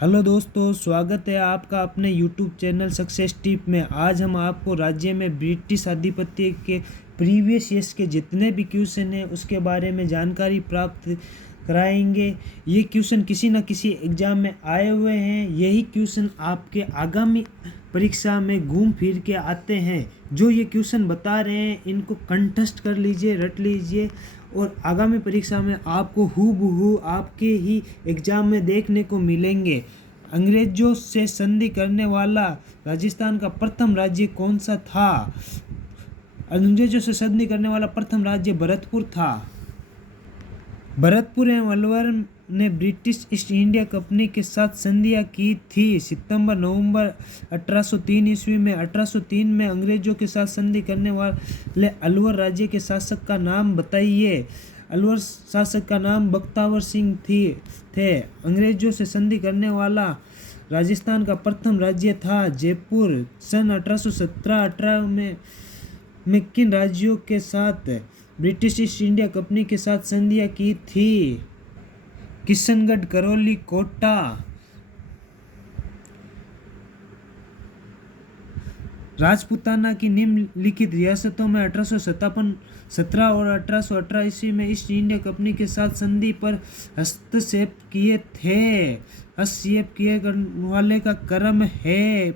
Hello दोस्तों, स्वागत है आपका अपने यूट्यूब चैनल सक्सेस टिप में। आज हम आपको राज्य में ब्रिटिश आधिपत्य के प्रीवियस ईयर्स के जितने भी क्वेश्चन हैं उसके बारे में जानकारी प्राप्त कराएंगे। ये क्वेश्चन किसी न किसी एग्जाम में आए हुए हैं। यही क्वेश्चन आपके आगामी परीक्षा में घूम फिर के आते हैं। जो ये क्वेश्चन बता रहे हैं इनको कंठस्थ कर लीजिए, रट लीजिए और आगामी परीक्षा में आपको हूबहू आपके ही एग्जाम में देखने को मिलेंगे। अंग्रेजों से संधि करने वाला राजस्थान का प्रथम राज्य कौन सा था? अंग्रेजों से संधि करने वाला प्रथम राज्य भरतपुर था। भरतपुर एवं अलवर ने ब्रिटिश ईस्ट इंडिया कंपनी के साथ संधियां की थी। सितंबर-नवंबर 1803 ईस्वी में 1803 में अंग्रेजों के साथ संधि करने वाले अलवर राज्य के शासक का नाम बताइए। अलवर शासक का नाम बख्तावर सिंह थे। अंग्रेजों से संधि करने वाला राजस्थान का प्रथम राज्य था जयपुर। सन 1817-18 में किन राज्यों के साथ ब्रिटिश ईस्ट इंडिया कंपनी के साथ संधियां की थी? किशनगढ़, करौली, कोटा। राजपूताना की निम्नलिखित रियासतों में 1817 और 1818 ईस्वी में ईस्ट इंडिया कंपनी के साथ संधि पर हस्तक्षेप किए थे। हस्तक्षेप किए वाले का क्रम है,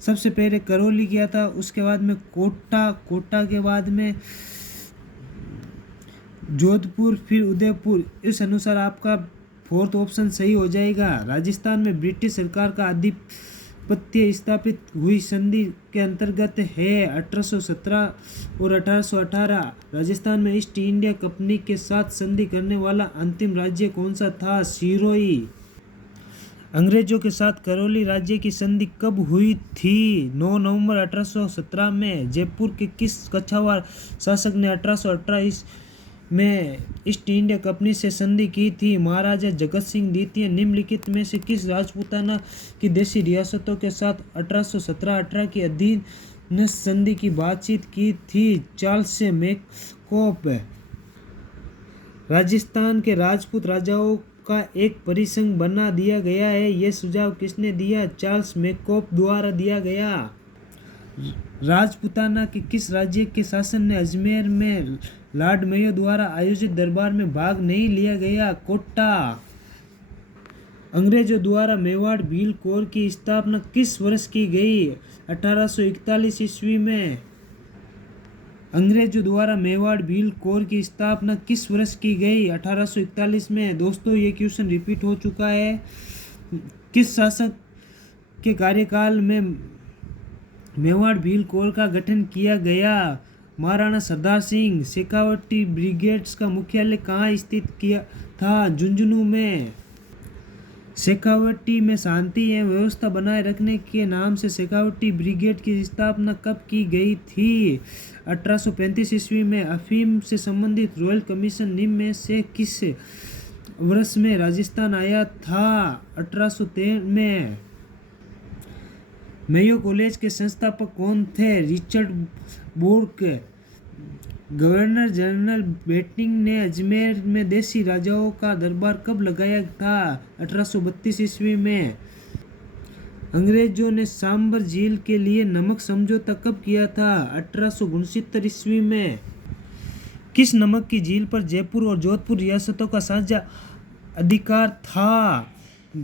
सबसे पहले करौली किया था, उसके बाद में कोटा के बाद में जोधपुर, फिर उदयपुर। इस अनुसार आपका फोर्थ ऑप्शन सही हो जाएगा। राजस्थान में ब्रिटिश सरकार का आधिपत्य स्थापित हुई संधि के अंतर्गत है 1817 और 1818। राजस्थान में ईस्ट इंडिया कंपनी के साथ संधि करने वाला अंतिम राज्य कौन सा था? सिरोही। अंग्रेजों के साथ करौली राज्य की संधि कब हुई थी? 9 नवंबर 1817 में। जयपुर के किस कछावर शासक ने 1818 में ईस्ट इंडिया कंपनी से संधि की थी? महाराजा जगत सिंह द्वितीय। निम्नलिखित में से किस राजपूताना की देशी रियासतों के साथ 1817-18 की अधीन संधि की बातचीत की थी? चार्ल्स से मैकॉप। राजस्थान के राजपूत राजाओं का एक परिसंघ बना दिया गया है। यह सुझाव किसने दिया? चार्ल्स मैकॉप द्वारा दिया गया। राजपूताना के किस राज्य के शासन ने अजमेर में लॉर्ड मेयो द्वारा आयोजित दरबार में भाग नहीं लिया गया? कोटा। अंग्रेजों द्वारा मेवाड़ भील कोर की स्थापना किस वर्ष की गई? 1841 ईस्वी में। अंग्रेजों द्वारा मेवाड़ भील कोर की स्थापना किस वर्ष की गई? 1841 में। दोस्तों, ये क्वेश्चन रिपीट हो चुका है। किस शासक के कार्यकाल में मेवाड़ भील कोर का गठन किया गया? महाराणा सरदार सिंह। शेखावटी ब्रिगेड्स का मुख्यालय कहाँ स्थित किया था? झुंझुनू में। शेखावटी में शांति एवं व्यवस्था बनाए रखने के नाम से शेखावटी ब्रिगेड की स्थापना कब की गई थी? 1835 ईस्वी में। अफीम से संबंधित रॉयल कमीशन निम्न में से किस वर्ष में राजस्थान आया था? 1813 में। मेयो कॉलेज के संस्थापक कौन थे? रिचर्ड बोर्क। गवर्नर जनरल बेंटिंक ने अजमेर में देशी राजाओं का दरबार कब लगाया था? 1832 ईस्वी में। अंग्रेजों ने सांबर झील के लिए नमक समझौता कब किया था? 1869 ईस्वी में। किस नमक की झील पर जयपुर और जोधपुर रियासतों का साझा अधिकार था?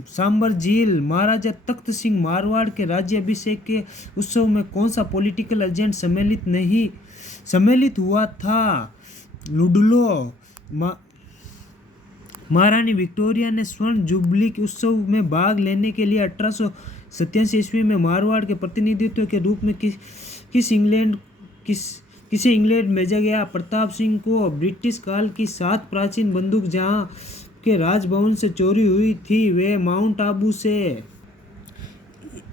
सांबर झील। महाराजा तख्त सिंह मारवाड़ के राज्याभिषेक के उत्सव में कौन सा पॉलिटिकल एजेंट सम्मिलित हुआ था? लुडलो। महारानी विक्टोरिया ने स्वर्ण जुबली के उत्सव में भाग लेने के लिए 1887 ईस्वी में मारवाड़ के प्रतिनिधित्व के रूप में किसे इंग्लैंड भेजा गया? प्रताप सिंह को। ब्रिटिश काल की 7 प्राचीन बंदूक जहां के राजभवन से चोरी हुई थी वे माउंट आबू से।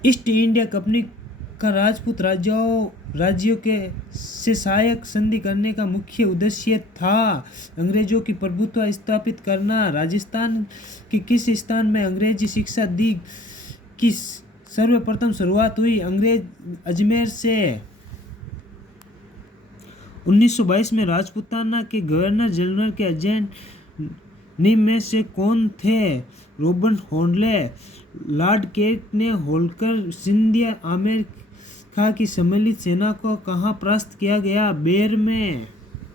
ईस्ट इंडिया कंपनी का राजपूत राज्यों के से सहायक संधि करने का मुख्य उद्देश्य था अंग्रेजों की प्रभुत्व स्थापित करना। राजस्थान के किस स्थान में अंग्रेजी शिक्षा दी की सर्वप्रथम शुरुआत हुई? अजमेर से। 1922 में राजपूताना के गवर्नर जनरल के एजेंट निम्न में से कौन थे? रॉबर्ट हॉर्ले, लॉर्ड केट ने होल्कर, सिंधिया। अमेरिका की सम्मिलित सेना को कहाँ परास्त किया गया? बेर में।